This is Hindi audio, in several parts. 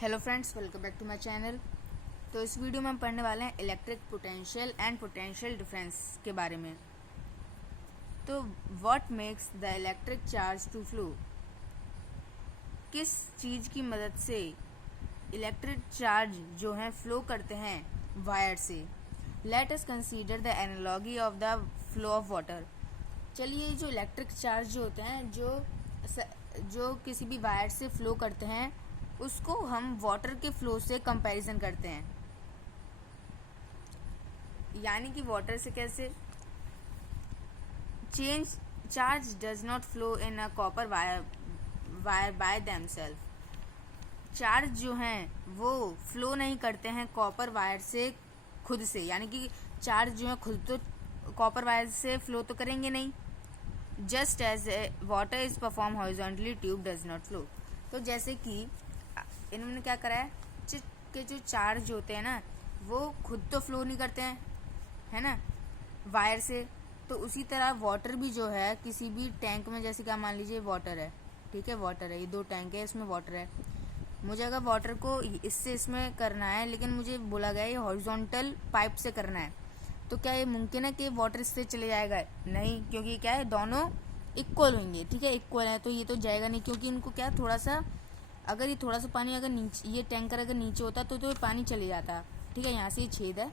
Hello friends, welcome back to my channel. तो इस वीडियो में हम पढ़ने वाले हैं electric potential and potential difference के बारे में। तो what makes the electric charge to flow, किस चीज़ की मदद से इलेक्ट्रिक चार्ज जो है फ्लो करते हैं वायर से। Let us consider the analogy of the flow of water. चलिए, जो इलेक्ट्रिक चार्ज जो होते हैं जो किसी भी वायर से फ्लो करते हैं उसको हम वाटर के फ्लो से कंपैरिजन करते हैं। यानी कि वाटर से कैसे change charge does not flow in a copper wire by themselves. Charge जो हैं वो फ्लो नहीं करते हैं कॉपर वायर से खुद से, यानी कि चार्ज जो है खुद तो कॉपर वायर से फ्लो तो करेंगे नहीं। Just as water is perform horizontally tube does not flow. तो जैसे कि इन्होंने क्या करा है कि जो चार्ज होते हैं ना वो खुद तो फ्लो नहीं करते हैं, है ना, वायर से। तो उसी तरह वाटर भी जो है किसी भी टैंक में, जैसे कि मान लीजिए वाटर है, ठीक है, वाटर है, ये दो टैंक है, इसमें वाटर है। मुझे अगर वाटर को इससे इसमें करना है, लेकिन मुझे बोला गया ये हॉरिजॉन्टल पाइप से करना है, तो क्या ये मुमकिन है कि वाटर इससे चले जाएगा? नहीं, क्योंकि क्या है, दोनों इक्वल होंगे, ठीक है, इक्वल है, तो ये तो जाएगा नहीं। क्योंकि इनको क्या, थोड़ा सा अगर ये थोड़ा सा पानी अगर नीचे, ये टैंकर अगर नीचे होता तो ये पानी चले जाता, ठीक है। यहाँ से ये छेद है,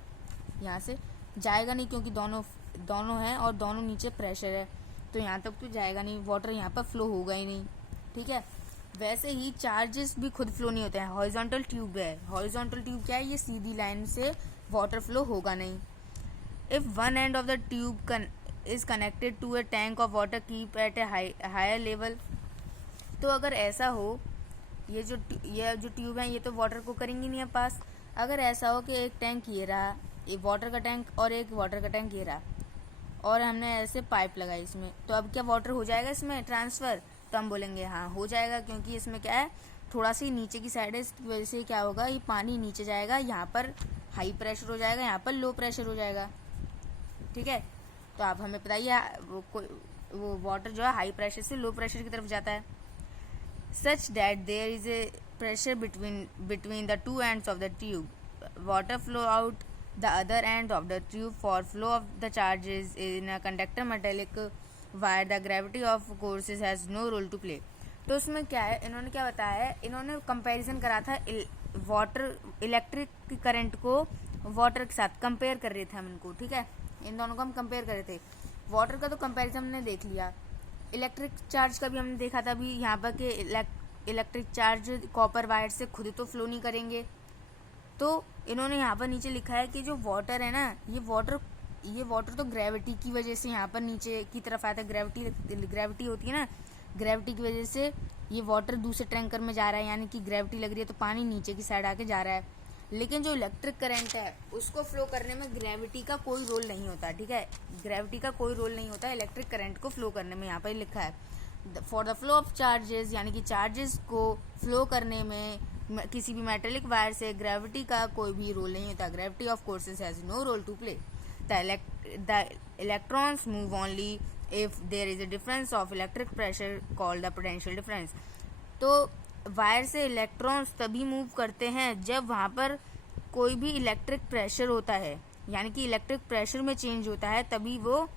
यहाँ से जाएगा नहीं, क्योंकि दोनों हैं और दोनों नीचे प्रेशर है, तो यहाँ तक तो जाएगा नहीं, वाटर यहाँ पर फ्लो होगा ही नहीं, ठीक है। वैसे ही चार्जेस भी खुद फ्लो नहीं होते हैं। हॉरिजॉन्टल ट्यूब है, हॉरिजॉन्टल ट्यूब क्या है, ये सीधी लाइन से वाटर फ्लो होगा नहीं। If one end of the tube is connected to a tank of water keep at a higher level. तो अगर ऐसा हो, ये जो ट्यूब है ये तो वाटर को करेंगी नहीं पास। अगर ऐसा हो कि एक टैंक ये रहा, एक वाटर का टैंक और एक वाटर का टैंक ये रहा, और हमने ऐसे पाइप लगाई इसमें, तो अब क्या वाटर हो जाएगा इसमें ट्रांसफ़र? तो हम बोलेंगे हाँ हो जाएगा, क्योंकि इसमें क्या है, थोड़ा सी नीचे की साइड है, इसकी वजह से क्या होगा, ये पानी नीचे जाएगा, यहाँ पर हाई प्रेशर हो जाएगा, यहाँ पर लो प्रेशर हो जाएगा, ठीक है। तो आप हमें बताइए, वो वाटर जो है हाई प्रेशर से लो प्रेशर की तरफ जाता है, such that there is a pressure between the two ends of the tube. Water flow out the other end of the tube. For flow of the charges in a conductor metallic wire, the gravity of courses has no role to play. तो उसमें क्या है, इन्होंने क्या बताया है, इन्होंने कंपैरिजन करा था वाटर इलेक्ट्रिक करंट को वाटर के साथ कंपेयर कर रहे थे हम इनको, ठीक है, इन दोनों को हम कंपेयर कर रहे थे। वाटर का तो कंपैरिजन हमने देख लिया, इलेक्ट्रिक चार्ज का भी हमने देखा था अभी यहाँ पर कि इलेक्ट्रिक चार्ज कॉपर वायर से खुद तो फ्लो नहीं करेंगे। तो इन्होंने यहाँ पर नीचे लिखा है कि जो वाटर है ना, ये वाटर तो ग्रेविटी की वजह से यहाँ पर नीचे की तरफ आता है। ग्रेविटी होती है ना, ग्रेविटी की वजह से ये वाटर दूसरे टैंकर में जा रहा है, यानी कि ग्रेविटी लग रही है तो पानी नीचे की साइड आके जा रहा है। लेकिन जो इलेक्ट्रिक करंट है उसको फ्लो करने में ग्रेविटी का कोई रोल नहीं होता, ठीक है, ग्रेविटी का कोई रोल नहीं होता इलेक्ट्रिक करंट को फ्लो करने में। यहाँ पर लिखा है for the flow of charges, यानी कि चार्जेस को फ्लो करने में किसी भी मेटेलिक वायर से ग्रेविटी का कोई भी रोल नहीं होता। Gravity of courses has no role to play. The electrons move only if there is a difference of electric pressure called the potential difference. तो वायर से इलेक्ट्रॉन्स तभी मूव करते हैं जब वहाँ पर कोई भी इलेक्ट्रिक प्रेशर होता है, यानी कि इलेक्ट्रिक प्रेशर में चेंज होता है, तभी वो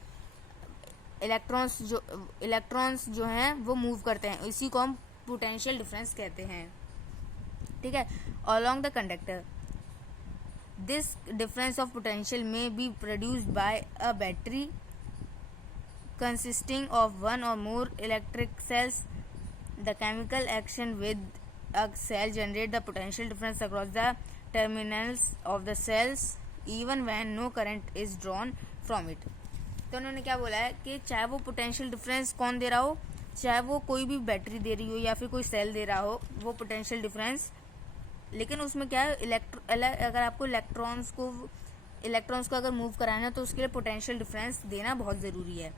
इलेक्ट्रॉन्स जो हैं वो मूव करते हैं। इसी को हम पोटेंशियल डिफरेंस कहते हैं, ठीक है। Along the conductor this difference of potential may be produced by a battery consisting of one or more electric cells. The chemical action with a cell generate the potential difference across the terminals of the cells even when no current is drawn from it. तो उन्होंने क्या बोला है कि चाहे वो पोटेंशियल डिफरेंस कौन दे रहा हो, चाहे वो कोई भी बैटरी दे रही हो या फिर कोई सेल दे रहा हो, वो पोटेंशियल डिफरेंस, लेकिन उसमें क्या है, अगर आपको इलेक्ट्रॉन्स को अगर मूव कराना है तो उसके लिए पोटेंशियल डिफरेंस देना बहुत ज़रूरी है,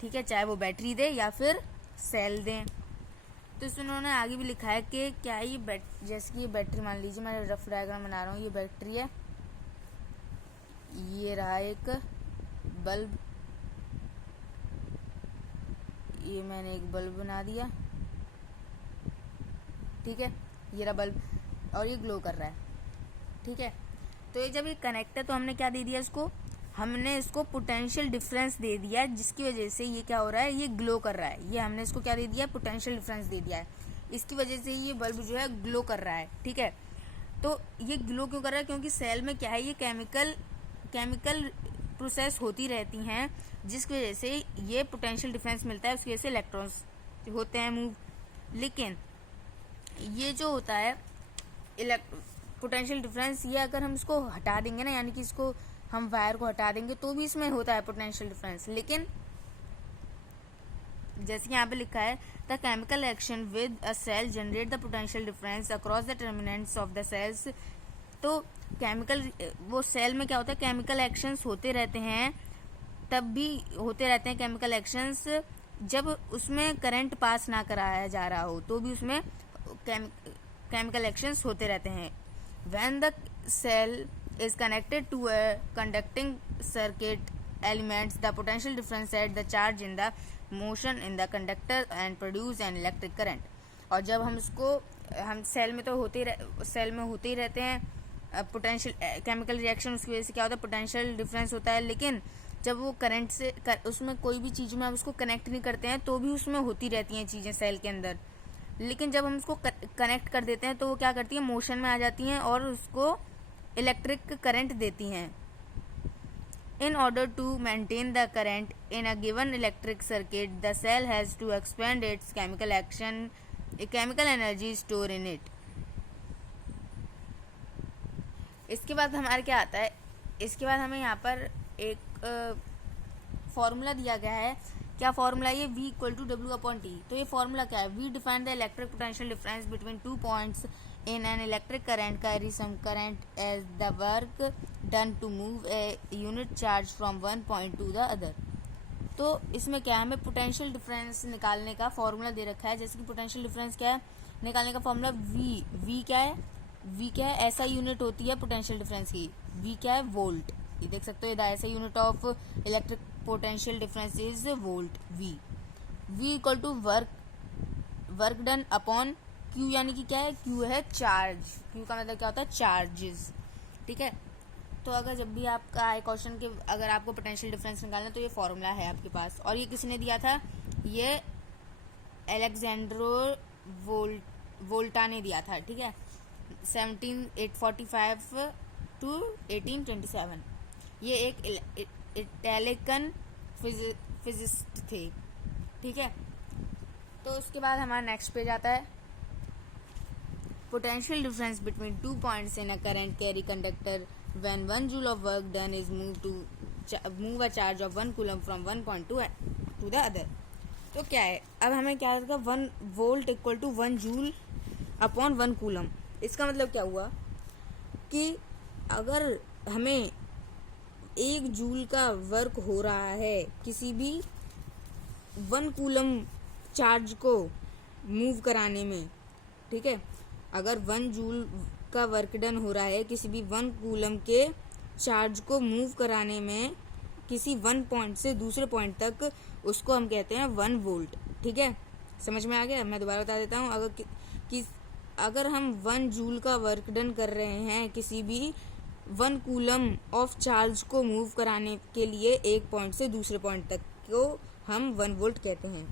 ठीक है, चाहे वो बैटरी दे या फिर सेल दें। तो इसमें उन्होंने आगे भी लिखा है कि क्या ये जैसे कि ये बैटरी, मान लीजिए मैं रफ डायग्राम बना रहा हूँ, ये बैटरी है, ये रहा एक बल्ब, ये मैंने एक बल्ब बना दिया, ठीक है, ये रहा बल्ब। और ये ग्लो कर रहा है, ठीक है। तो ये जब ये कनेक्ट है तो हमने क्या दे दिया इसको, हमने इसको पोटेंशियल डिफरेंस दे दिया, जिसकी वजह से ये क्या हो रहा है, ये ग्लो कर रहा है। ये हमने इसको क्या दे दिया, पोटेंशियल डिफरेंस दे दिया है, इसकी वजह से ये बल्ब जो है ग्लो कर रहा है, ठीक है। तो ये ग्लो क्यों कर रहा है, क्योंकि सेल में क्या है, ये केमिकल प्रोसेस होती रहती हैं, जिसकी वजह से ये पोटेंशियल डिफरेंस मिलता है, उसकी वजह से इलेक्ट्रॉन्स होते हैं मूव। लेकिन ये जो होता है पोटेंशियल डिफरेंस, ये अगर हम इसको हटा देंगे ना, यानी कि इसको हम वायर को हटा देंगे तो भी इसमें होता है पोटेंशियल डिफरेंस। लेकिन जैसे कि यहाँ पे लिखा है, the chemical action with a cell generate the potential difference across the terminals of the cells. तो केमिकल, वो सेल में क्या होता है, केमिकल एक्शंस होते रहते हैं, तब भी होते रहते हैं केमिकल एक्शंस जब उसमें करंट पास ना कराया जा रहा हो, तो भी उसमें केमिकल एक्शंस होते रहते हैं। When the cell is connected to a conducting circuit elements, the potential difference at the charge in the motion in the conductor and produce an electric current। और जब हम इसको, हम सेल में तो सेल में होते ही रहते हैं पोटेंशियल केमिकल रिएक्शन, उसकी वजह से क्या होता है, पोटेंशियल डिफरेंस होता है। लेकिन जब वो करंट से उसमें कोई भी चीज़ में हम उसको कनेक्ट नहीं करते हैं तो भी उसमें होती रहती हैं चीज़ें सेल के अंदर। लेकिन जब हम उसको कनेक्ट कर देते हैं तो वो क्या करती है, मोशन में आ जाती हैं और उसको इलेक्ट्रिक करंट देती हैं। In order to maintain the current in a given electric circuit, the cell has to expend its chemical energy store in it. इसके बाद हमारे क्या आता है, इसके बाद हमें यहाँ पर एक फॉर्मूला दिया गया है। क्या फॉर्मूला, ये V इक्वल टू W/T। तो ये फॉर्मूला क्या है, V define the electric potential difference between 2 points in an electric current carry some current as the work done to move a unit charge from one point to the other। तो इसमें क्या है, हमें पोटेंशियल डिफरेंस निकालने का फॉर्मूला दे रखा है। जैसे कि पोटेंशियल डिफरेंस क्या है, निकालने का फॉर्मूला V क्या है, V क्या है, ऐसा यूनिट होती है पोटेंशियल डिफरेंस की। V क्या है, वोल्ट। ये देख सकते हो, ऐसा unit of electric potential difference is volt. V equal to work done upon Q, यानी कि क्या है, Q है चार्ज। Q का मतलब क्या होता है, चार्जेस, ठीक है। तो अगर जब भी आपका आए क्वेश्चन के, अगर आपको पोटेंशियल डिफरेंस निकालना तो ये फॉर्मूला है आपके पास। और ये किसने दिया था, ये अलेक्जेंड्रो वोल्टा ने दिया था, ठीक है, 845 to 1827। ये एक इटैलिकन फिजिस्ट थे, ठीक है। तो उसके बाद हमारा नेक्स्ट पेज आता है, potential difference between 2 points in a current carry conductor when 1 joule of work done is move a charge of 1 coulomb from one point to the other। तो क्या है, अब हमें क्या होगा, 1 volt equal to 1 joule upon 1 coulomb. इसका मतलब क्या हुआ कि अगर हमें 1 जूल का वर्क हो रहा है किसी भी 1 कूलम चार्ज को मूव कराने में, ठीक है, अगर 1 जूल का वर्क डन हो रहा है किसी भी 1 कूलम के चार्ज को मूव कराने में किसी 1 पॉइंट से दूसरे पॉइंट तक, उसको हम कहते हैं 1 वोल्ट, ठीक है। समझ में आ गया, मैं दोबारा बता देता हूँ। अगर हम 1 जूल का वर्क डन कर रहे हैं किसी भी 1 कूलम ऑफ चार्ज को मूव कराने के लिए एक पॉइंट से दूसरे पॉइंट तक, को हम 1 वोल्ट कहते हैं।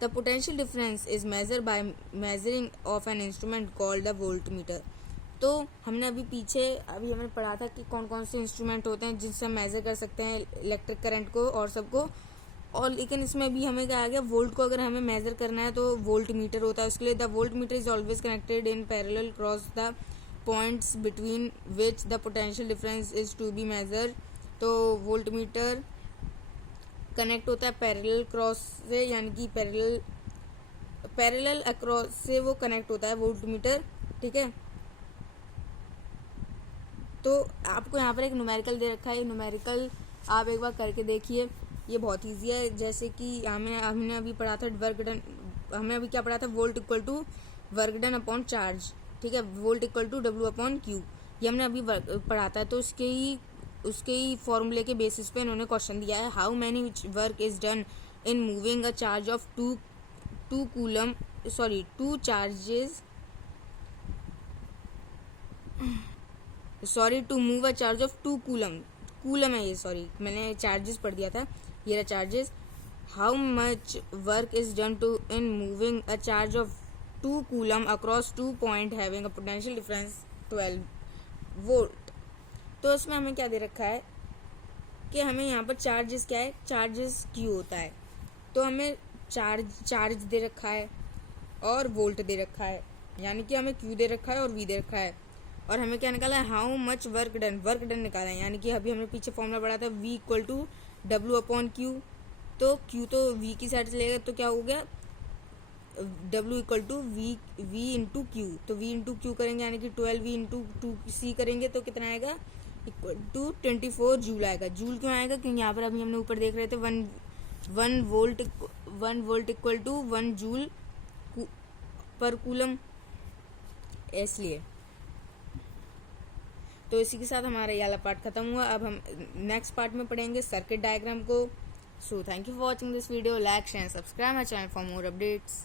The potential difference is measured by measuring of an instrument called a voltmeter। तो हमने अभी हमने पढ़ा था कि कौन कौन से इंस्ट्रूमेंट होते हैं जिनसे हम मेजर कर सकते हैं इलेक्ट्रिक करंट को और सबको। और लेकिन इसमें भी हमें क्या आ गया, वोल्ट को अगर हमें मेजर करना है तो वोल्ट मीटर होता है। उसके लिए the volt meter is always connected in parallel cross the points between which the potential difference is to be measure. तो वोल्ट मीटर कनेक्ट होता है पैरेलल क्रॉस से, यानी कि पैरेलल अक्रॉस से वो कनेक्ट होता है वोल्ट मीटर, ठीक है। तो आपको यहाँ पर एक न्यूमेरिकल दे रखा है, न्यूमेरिकल आप एक बार करके देखिए, ये बहुत इजी है। जैसे कि हमने अभी पढ़ा था वर्क डन, हमने अभी क्या पढ़ा था, volt equal to work done upon charge, ठीक है, वोल्ट इक्वल टू W/Q, ये हमने अभी पढ़ा था। तो उसके ही फॉर्मूले के बेसिस पे इन्होंने क्वेश्चन दिया है, how many work is done in moving a charge of 2 charges sorry to move a charge of 2 coulomb, coulomb है ये, सॉरी मैंने चार्जेस पढ़ दिया था, ये रहा charges. How much work is done to in moving a charge of 2 coulomb across 2 point having a potential difference 12 volt. तो इसमें हमें क्या दे रखा है कि हमें यहाँ पर चार्जेस क्या है, चार्जेस क्यू होता है, तो हमें चार्ज दे रखा है और वोल्ट दे रखा है, यानी कि हमें क्यू दे रखा है और वी दे रखा है, और हमें क्या निकाला है, how much work done, work done निकाला है, यानी कि अभी हमने पीछे फॉर्मूला पढ़ा था v equal to W upon Q, तो क्यू तो v की साइड से लेगा तो क्या हो गया, w equal to V into Q, तो v इंटू क्यू करेंगे यानी कि 12v इंटू 2c करेंगे तो कितना आएगा, इक्वल टू 24 जूल आएगा। जूल क्यों आएगा, क्योंकि यहाँ पर अभी हमने ऊपर देख रहे थे one volt equal to 1 joule per coulomb, इसलिए। तो इसी के साथ हमारा ये वाला पार्ट खत्म हुआ। अब हम नेक्स्ट पार्ट में पढ़ेंगे सर्किट डायग्राम को। So thank you for watching this video, like share subscribe my channel for more updates.